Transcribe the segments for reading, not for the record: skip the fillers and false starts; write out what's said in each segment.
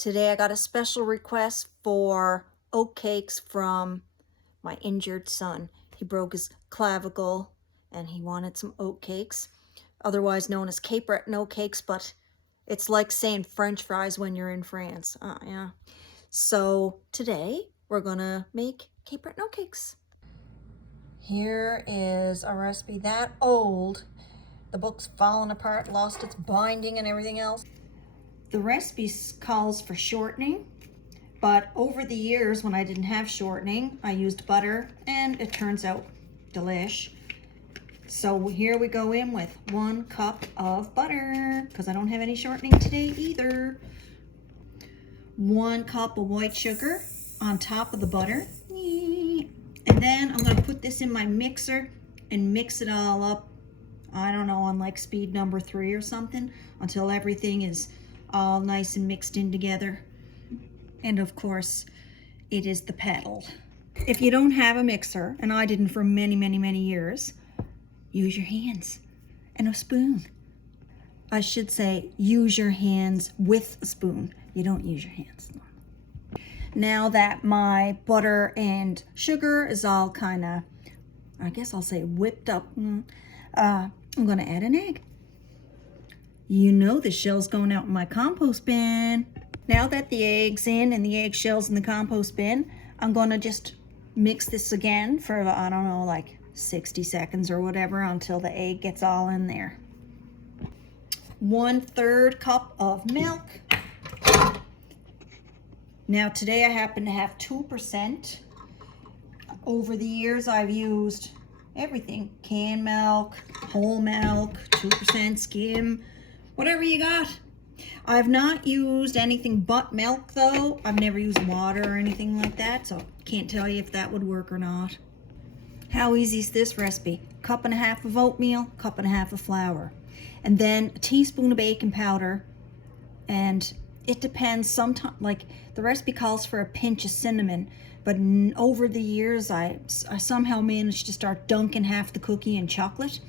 Today I got a special request for oat cakes from my injured son. He broke his clavicle and he wanted some oat cakes, otherwise known as Cape Breton Oat Cakes, but it's like saying French fries when you're in France. Yeah. So today we're gonna make Cape Breton Oat Cakes. Here is a recipe that old. The book's fallen apart, lost its binding and everything else. The recipe calls for shortening, but over the years when I didn't have shortening, I used butter and it turns out delish. So here we go in with 1 cup of butter, because I don't have any shortening today either. 1 cup of white sugar on top of the butter. And then I'm gonna put this in my mixer and mix it all up, I don't know, on like speed number 3 or something, until everything is all nice and mixed in together. And of course, it is the pedal. If you don't have a mixer, and I didn't for many years, use your hands and a spoon. I should say, use your hands with a spoon. You don't use your hands. Now that my butter and sugar is all kind of, I guess I'll say whipped up, I'm gonna add an egg. You know the shell's going out in my compost bin. Now that the egg's in and the eggshell's in the compost bin, I'm gonna just mix this again for, I don't know, like 60 seconds or whatever until the egg gets all in there. 1/3 cup of milk. Now today I happen to have 2%. Over the years I've used everything, canned milk, whole milk, 2% skim, whatever you got. I've not used anything but milk though. I've never used water or anything like that, so can't tell you if that would work or not. How easy is this recipe? 1.5 cups of oatmeal, 1.5 cups of flour, and then a teaspoon of baking powder. And it depends, sometimes, like the recipe calls for a pinch of cinnamon, but over the years I somehow managed to start dunking half the cookie in chocolate.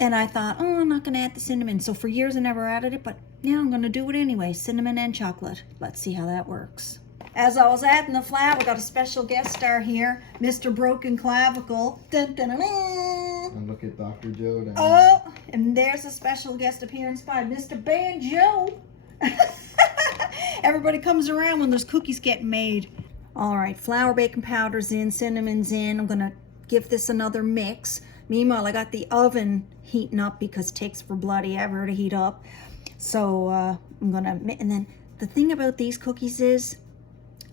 And I thought, oh, I'm not gonna add the cinnamon. So for years I never added it, but now I'm gonna do it anyway, cinnamon and chocolate. Let's see how that works. As I was adding the flour, we got a special guest star here, Mr. Broken Clavicle. Dun, dun, dun, dun. And look at Dr. Joe down Oh, and there's a special guest appearance by Mr. Banjo. Everybody comes around when there's cookies getting made. All right, flour, baking powder's in, cinnamon's in. I'm gonna give this another mix. Meanwhile, I got the oven heating up because it takes for bloody ever to heat up. So I'm gonna, and then the thing about these cookies is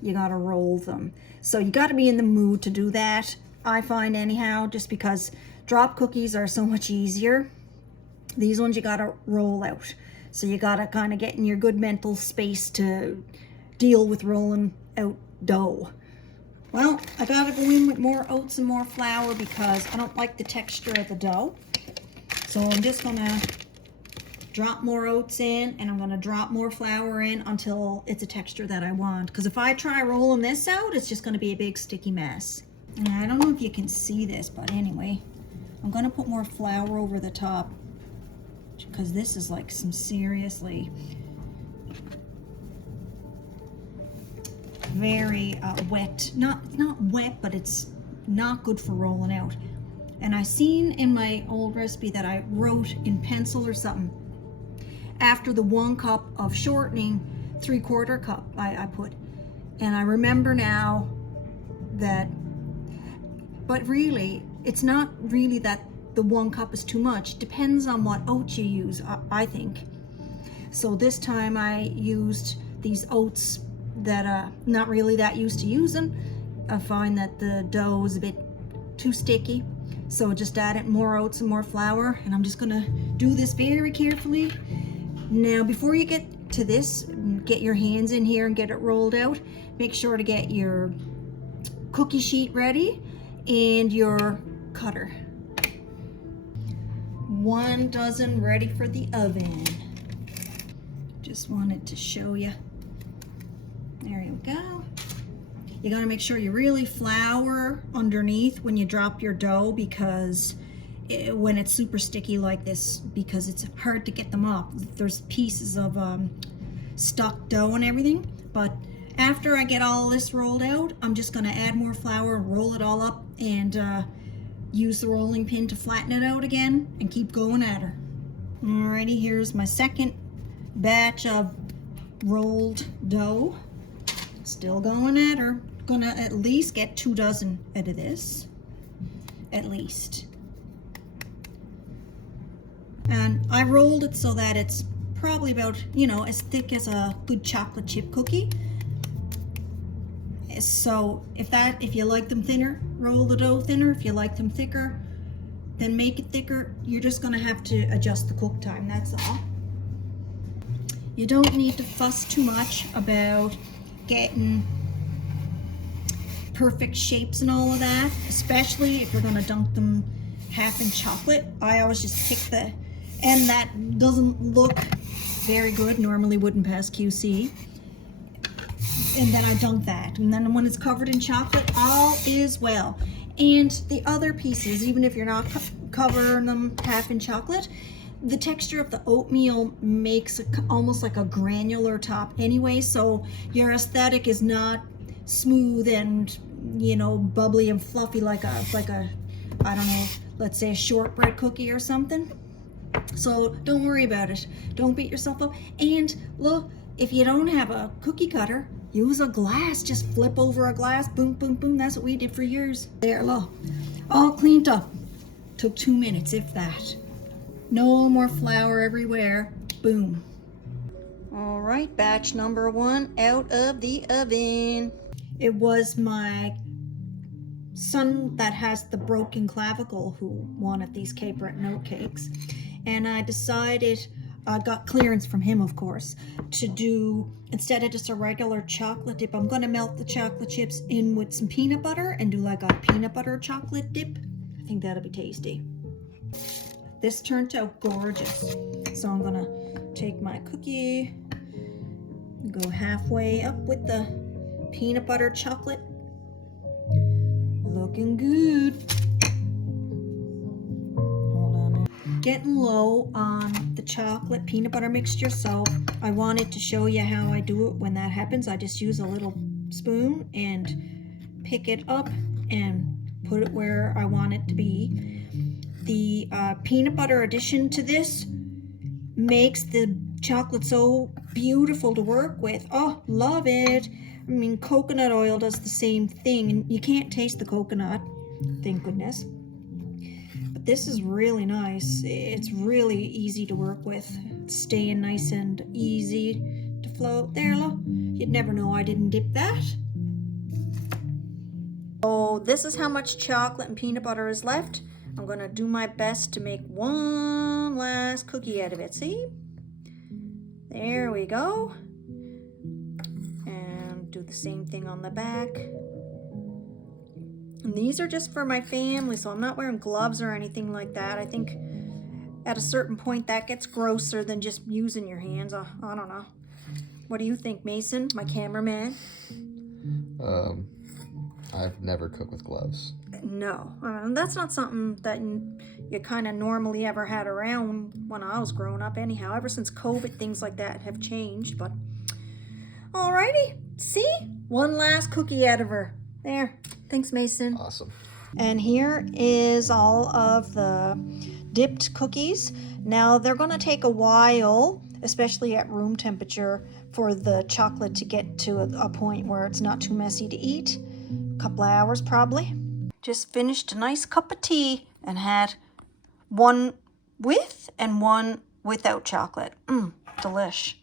you gotta roll them. So you gotta be in the mood to do that, I find anyhow, just because drop cookies are so much easier. These ones you gotta roll out. So you gotta kind of get in your good mental space to deal with rolling out dough. Well, I gotta go in with more oats and more flour because I don't like the texture of the dough. So I'm just gonna drop more oats in and I'm gonna drop more flour in until it's a texture that I want. Because if I try rolling this out, it's just gonna be a big sticky mess. And I don't know if you can see this, but anyway, I'm gonna put more flour over the top because this is like some seriously very wet, not wet, but it's not good for rolling out. And I seen in my old recipe that I wrote in pencil or something, after the 1 cup of shortening, 3/4 cup I put. And I remember now that, but really it's not really that the 1 cup is too much. Depends on what oats you use, I think. So this time I used these oats that not really that used to using. I find that the dough is a bit too sticky, so just added more oats and more flour, and I'm just gonna do this very carefully. Now before you get to this, get your hands in here and get it rolled out. Make sure to get your cookie sheet ready and your cutter. 1 dozen ready for the oven. Just wanted to show you. There you go. You gotta make sure you really flour underneath when you drop your dough, because when it's super sticky like this, because it's hard to get them off. There's pieces of stuck dough and everything. But after I get all this rolled out, I'm just gonna add more flour and roll it all up and use the rolling pin to flatten it out again and keep going at her. Alrighty, here's my second batch of rolled dough. Still going at her. Gonna at least get 2 dozen out of this. At least. And I rolled it so that it's probably about, you know, as thick as a good chocolate chip cookie. So if you like them thinner, roll the dough thinner. If you like them thicker, then make it thicker. You're just gonna have to adjust the cook time, that's all. You don't need to fuss too much about getting perfect shapes and all of that, especially if you're gonna dunk them half in chocolate. I always just pick the end that doesn't look very good, normally wouldn't pass QC, and then I dunk that, and then when it's covered in chocolate, all is well. And the other pieces, even if you're not covering them half in chocolate, the texture of the oatmeal makes it almost like a granular top anyway, so your aesthetic is not smooth and, you know, bubbly and fluffy like a I don't know, let's say a shortbread cookie or something. So don't worry about it. Don't beat yourself up. And look, if you don't have a cookie cutter, use a glass. Just flip over a glass, boom, boom, boom. That's what we did for years. There, look, all cleaned up. Took 2 minutes, if that. No more flour everywhere. Boom. All right, batch number 1 out of the oven. It was my son that has the broken clavicle who wanted these Cape Breton Oat Cakes. And I decided, I got clearance from him, of course, to do, instead of just a regular chocolate dip, I'm gonna melt the chocolate chips in with some peanut butter and do like a peanut butter chocolate dip. I think that'll be tasty. This turned out gorgeous. So I'm gonna take my cookie, go halfway up with the peanut butter chocolate. Looking good. Getting low on the chocolate peanut butter mixture, so I wanted to show you how I do it when that happens. I just use a little spoon and pick it up and put it where I want it to be. The peanut butter addition to this makes the chocolate so beautiful to work with. Oh, love it. I mean, coconut oil does the same thing, and you can't taste the coconut, thank goodness. This is really nice. It's really easy to work with. It's staying nice and easy to float. There, look. You'd never know I didn't dip that. So this is how much chocolate and peanut butter is left. I'm gonna do my best to make one last cookie out of it. See? There we go. And do the same thing on the back. And these are just for my family, so I'm not wearing gloves or anything like that. I think at a certain point that gets grosser than just using your hands. I don't know. What do you think, Mason, my cameraman? I've never cooked with gloves. No, that's not something that you kind of normally ever had around when I was growing up anyhow. Ever since COVID, things like that have changed, but alrighty. See? One last cookie out of her. There. Thanks, Mason. Awesome. And here is all of the dipped cookies. Now they're going to take a while, especially at room temperature, for the chocolate to get to a point where it's not too messy to eat. A couple of hours probably. Just finished a nice cup of tea and had one with and one without chocolate. Delish.